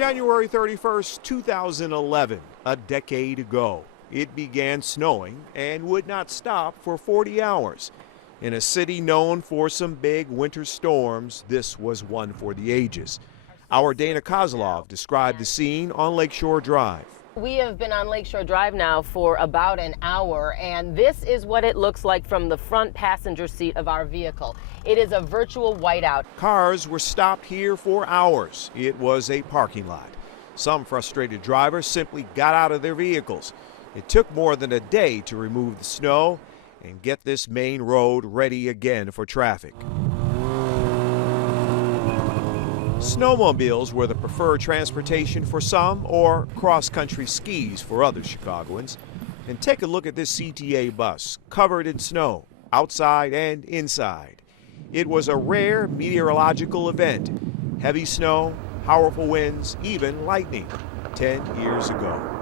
January 31st, 2011, a decade ago, it began snowing and would not stop for 40 hours. In a city known for some big winter storms, this was one for the ages. Our Dana Kozlov described the scene on Lake Shore Drive. We have been on Lake Shore Drive now for about an hour, and this is what it looks like from the front passenger seat of our vehicle. It is a virtual whiteout. Cars were stopped here for hours. It was a parking lot. Some frustrated drivers simply got out of their vehicles. It took more than a day to remove the snow and get this main road ready again for traffic. Snowmobiles were the preferred transportation for some, or cross-country skis for other Chicagoans. And take a look at this CTA bus, covered in snow, outside and inside. It was a rare meteorological event. Heavy snow, powerful winds, even lightning, 10 years ago.